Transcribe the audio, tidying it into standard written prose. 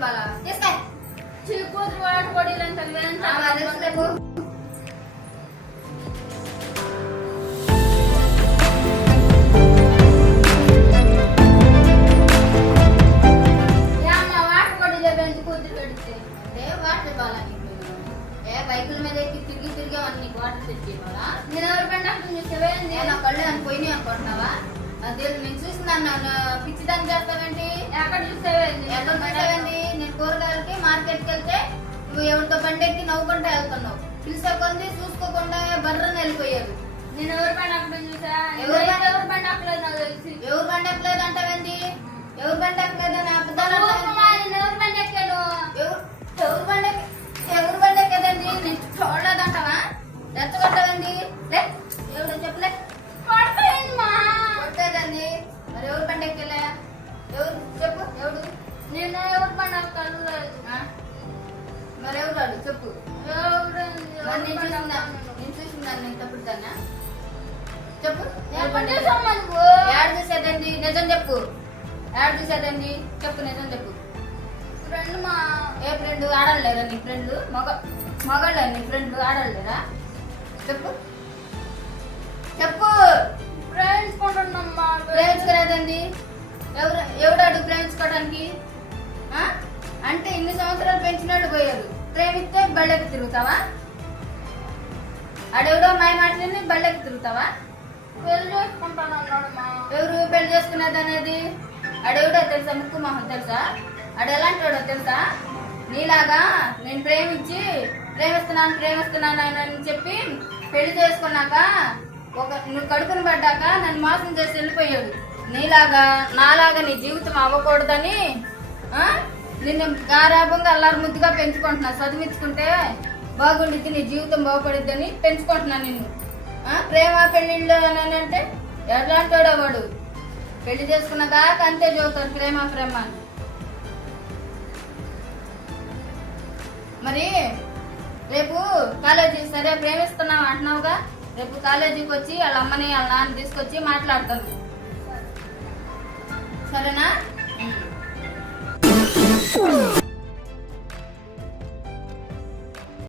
బాలా తీసుకో కూతురు వాడు పొడిలని తెలుసులేపు బైకుల మీద ఎక్కి తిరిగి నీకు వాటర్ తెచ్చేవాళ్ళ నేను ఎవరి బండి అక్కడ చూసేవే నేను కళ్ళు అని పోయినాయి అనుకుంటున్నావా నేను చూస్తున్నాను పిచ్చిదాన్ని చేస్తావేంటి ఎక్కడ చూసేవే ఎక్కడ చూసావండి నేను కూరగాయలకి మార్కెట్కి వెళ్తే నువ్వు ఎవరితో బండి ఎక్కి నవ్వుకుంటా వెళ్తున్నావు పిలిచే కొంది చూసుకోకుండా బర్రని వెళ్ళిపోయారు నేను ఎవరి బండి అక్కడ చూసా ఎవరి బండి అక్కలేదు నాకు తెలిసి ఎవరు బండి ఎక్కలేదు అంటావేంటి ఎవరు బండి ఎక్కలేదని అబద్ధాలు నేను ఎవరి బండి ఎక్కాను ఎవరు బండి ఎక్కదండి నేను చూడలేదంటావా రెచ్చగొట్టదండి ఎవరు చెప్పలే కొట్టేదండి మరి ఎవరు బండి ఎక్కలే ఎవరు చెప్పు ఎవడు నేను ఎవరి బండి అక్కలేదు మరి ఎవరు వాడు చెప్పు నేను చూసిందాన్ని నేను తప్పుడు దాన్నా చెప్పు యాడ్ చూసేదండి నిజం చెప్పు యాడ్ చూసేదండి చెప్పు నిజం చెప్పు ఫ్రెండ్ మా ఏ ఫ్రెండ్ ఆడలేరా నీ ఫ్రెండ్ మగాళ్ళ నీ ఫ్రెండ్ ఆడలేరా చెప్పు చెప్పు ఫ్రెండ్స్ కొంటున్నామ్మా ప్రేమించుకోలేదండి ఎవడాడు ప్రేమించుకోవడానికి అంటే ఇన్ని సంవత్సరాలు పెంచినట్టు పోయారు ప్రేమిస్తే బళ్ళకి తిరుగుతావా ఆడెవడో మాయ మాటలని బళ్ళకి తిరుగుతావా పెళ్లి చేసుకుంటాను అన్నాడు మా ఎవరు పెళ్లి చేసుకునేది అనేది ఆడెవడో తెలుసా ముక్కు మొహం తెలుసా ఆడు ఎలాంటి వాడో తెలుసా నీలాగా నేను ప్రేమిస్తున్నాను అని చెప్పి పెళ్లి చేసుకున్నాక నువ్వు కడుపుని పడ్డాక నన్ను మోసం చేసి వెళ్ళిపోయాడు నాలాగా నీ జీవితం అవ్వకూడదని నిన్ను గారాభంగా అల్లారు ముద్దుగా పెంచుకుంటున్నా చదివించుకుంటే బాగుండిద్ది నీ జీవితం బాగుపడిద్దని పెంచుకుంటున్నా నిన్ను ప్రేమ పెళ్లిళ్ళు అని అంటే ఎలాంటి వాడో వాడు పెళ్లి చేసుకున్న దాకా అంతే చదువుతారు ప్రేమ అని మరి రేపు కాలేజీ సరే ప్రేమిస్తున్నావు అంటున్నావుగా రేపు కాలేజీకి వచ్చి వాళ్ళ అమ్మని వాళ్ళ నాన్న తీసుకొచ్చి మాట్లాడతాను సరేనా